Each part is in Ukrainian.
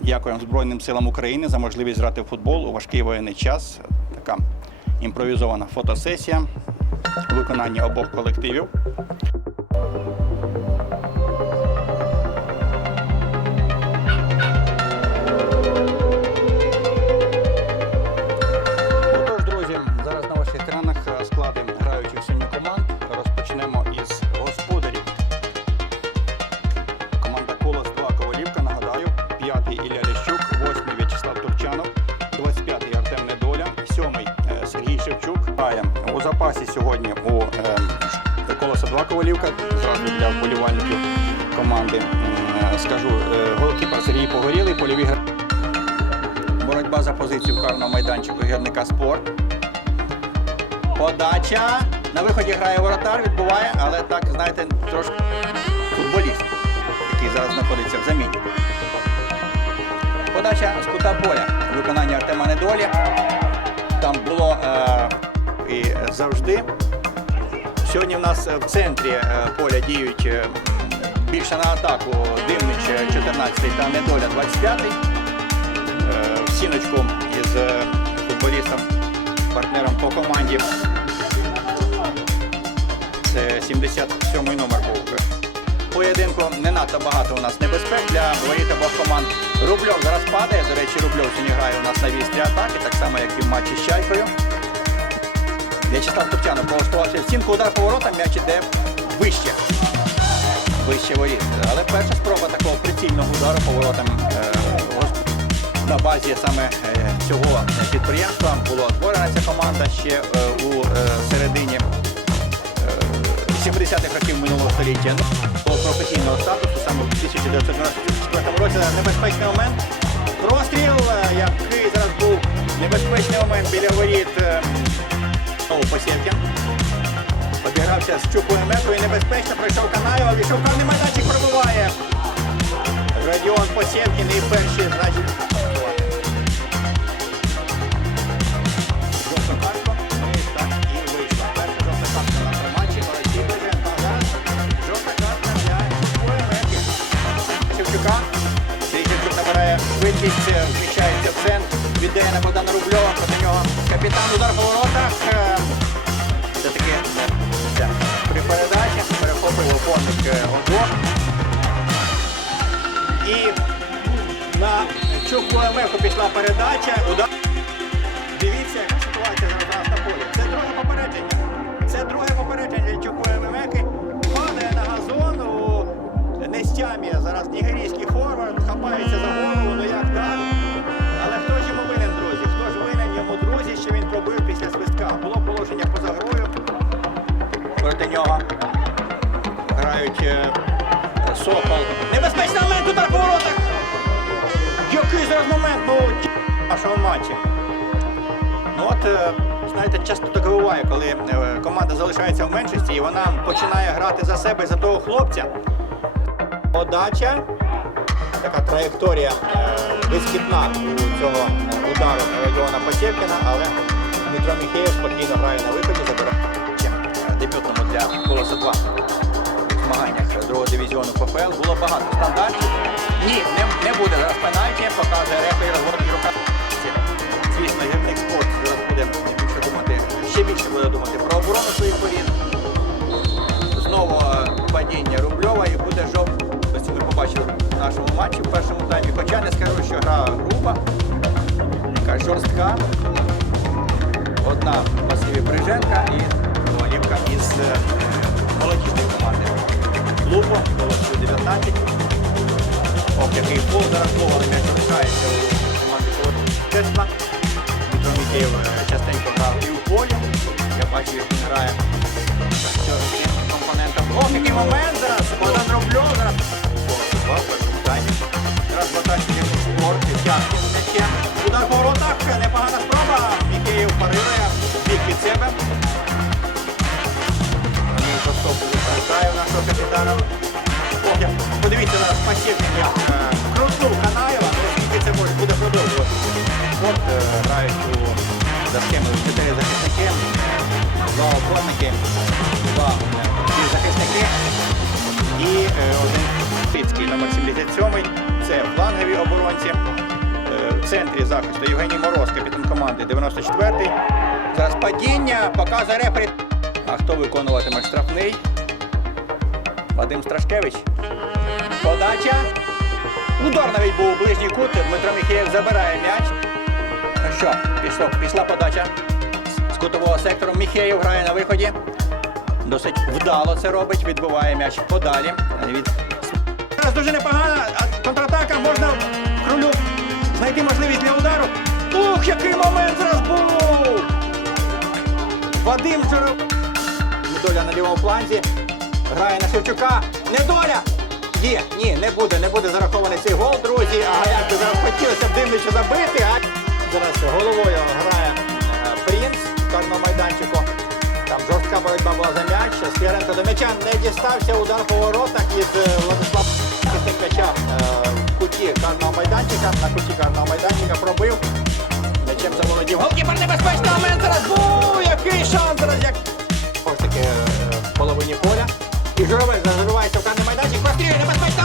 Дякуємо Збройним силам України за можливість грати в футбол у важкий воєнний час. Така імпровізована фотосесія у виконанні обох колективів. Колоса 2 Ковалівка, зразу для вболівальників команди. е, Скажу, е, голкіпер Сергій Погорілий, польові. Боротьба за позицію в майданчику гірника спорт. Подача. На виході грає воротар, відбуває, але так, знаєте, трошки футболіст, який зараз знаходиться в заміні. Подача з кута поля. Виконання Артема Недолі. Там було е, і завжди. Сьогодні в нас в центрі е, поля діють е, більше на атаку Димнич е, 14 та Недоля 25. Е, в сіночку із е, футболістом, партнером по команді. Це 77 номер був. Поєдинку не надто багато у нас небезпек для воріт обох команд. Рубльов зараз падає. До речі, Рубльов сьогодні грає у нас на вістрі атаки, так само, як і в матчі з Чайкою. В'ячеслав Турчанов пролаштувався в стінку, удар поворотом, м'яч іде вище. Вище воріт. Але перша спроба такого прицільного удару поворотом е, на базі саме е, цього підприємства була створена ця команда ще е, у е, середині 70-х років минулого століття. До професійного статусу саме в 1994 році небезпечний момент. Простріл, е, який зараз був небезпечний момент біля воріт знову Обігрався з Чупою Метою. небезпечно, пройшов Канаєва, війшов карний майданчик, пробиває. Радіон Посєткін і перші, значить, опорник е. І на Чукуемеху пішла передача. Дивіться, яка ситуація зараз на полі. Це друге попередження. Це друге попередження Чукуемехи. Падає на газон у нестямі. Зараз нігерійський форвард хапається нашого матчі. Ну от, е, знаєте, часто таке буває, коли е, команда залишається в меншості і вона починає грати за себе, за того хлопця. Подача, така траєкторія е, висхідна у цього удару Родіона Посєпкіна, але Дмитро Міхеєв спокійно грає на виході, забирає дебютному для Колоса 2 змаганнях другого дивізіону ПФЛ було багато стандартів. Ні, не, не буде зараз пенальті, показує рефері розгорнуть рука. Буде думати про оборону своїх воріт. Знову е, падіння Рубльова і буде жов. Ось ми побачили в нашому матчі в першому таймі. Хоча не скажу, що гра груба, яка жорстка. Одна в масиві Бриженка і Ковалівка із е, молодіжної команди. Лупо, голосу 19. Ох, який фол зараз слово залишається у команди Колотчества. Дмитро Мікеєв е, частенько грав бачу, як він грає компонентом. О, який момент зараз. Богдан Рубльов зараз. В. Зараз батальний спорт, тягне з м'ячем. Удар по воротах, непогана спроба. Два е, захисники і е, один Пицький номер 77 Це флангові оборонці. Е, В центрі захисту Євгеній Мороз, капітан команди 94-й. Зараз падіння, показує рефері. А хто виконуватиме штрафний? Вадим Страшкевич. Подача. Удар навіть був у ближній кут. Дмитро Міхеєв забирає м'яч. Ну що, пішло, пішла подача з кутового сектору. Міхеєв грає на виході. Досить вдало це робить, відбиває м'яч подалі. Від... Зараз дуже непогана контратака, можна крулю знайти можливість для удару. Ух, який момент зараз був! Вадим Жиров. Недоля на лівому фланзі. Грає на Шевчука. Недоля! Є, ні, не буде, не буде зарахований цей гол, друзі. А як би зараз хотілося б дивниче забити. А зараз головою Скоренко до м'яча не дістався. Удар по воротах від е, Владислава м'яча е, в куті карного майданчика. На куті карного майданчика пробив. М'ячем заволодів. Голкіпер небезпечний момент зараз Бу, Який шанс зараз як Ось таки е, в половині поля. І Журавель заривається в карний майданчик. Прострілює небезпечний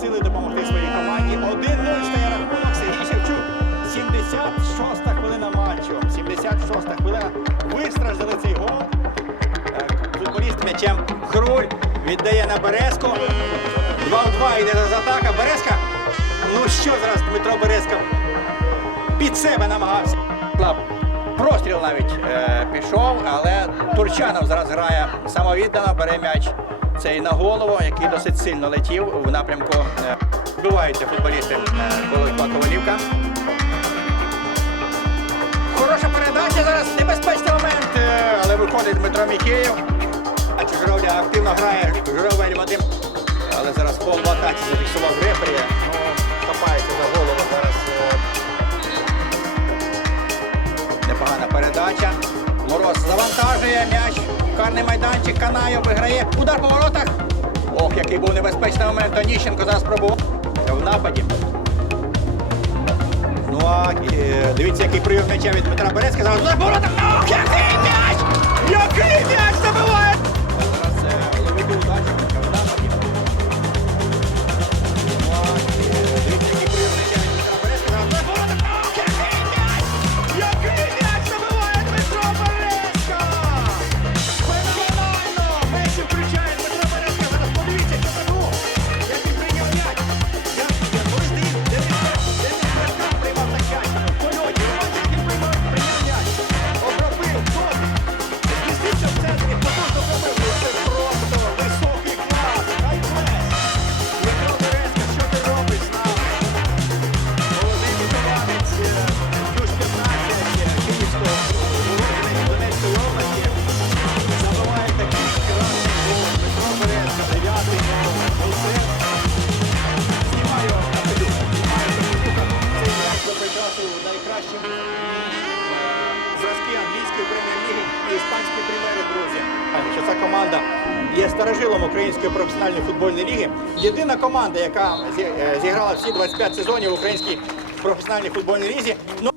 сили допомогти своїй команді. 1-0 стає рахунок Сергій Шевчук. 76 хвилина матчу. 76 хвилина. Вистраждали цей гол. Футболіст м'ячем Хруль віддає на Березку. 2-2 йде зараз атака. Березка. Ну що зараз Дмитро Березка під себе намагався. Простріл навіть е, пішов, але Турчанов зараз грає самовіддано, бере м'яч цей на голову, який досить сильно летів в напрямку. Е, вбиваються футболісти е, Коликва Ковалівка. Хороша передача зараз, небезпечний момент, е, але виходить Дмитро Міхеєв. А Журавля активно грає Журавель Вадим. Але зараз пол в атаці зафіксував рефері. Карний майданчик. Канаєв виграє. Удар по воротах. Ох, який був небезпечний момент. Оніщенко зараз пробував в нападі. Ну а дивіться, який прийом м'яча від Дмитра Березки. Зараз удар по воротах. Найкращим зразки англійської прем'єр-ліги і іспанської прем'єри, друзі. Що ця команда є старожилом української професіональної футбольної ліги. Єдина команда, яка е, зіграла всі 25 сезонів в українській професіональній футбольній лізі. Ну,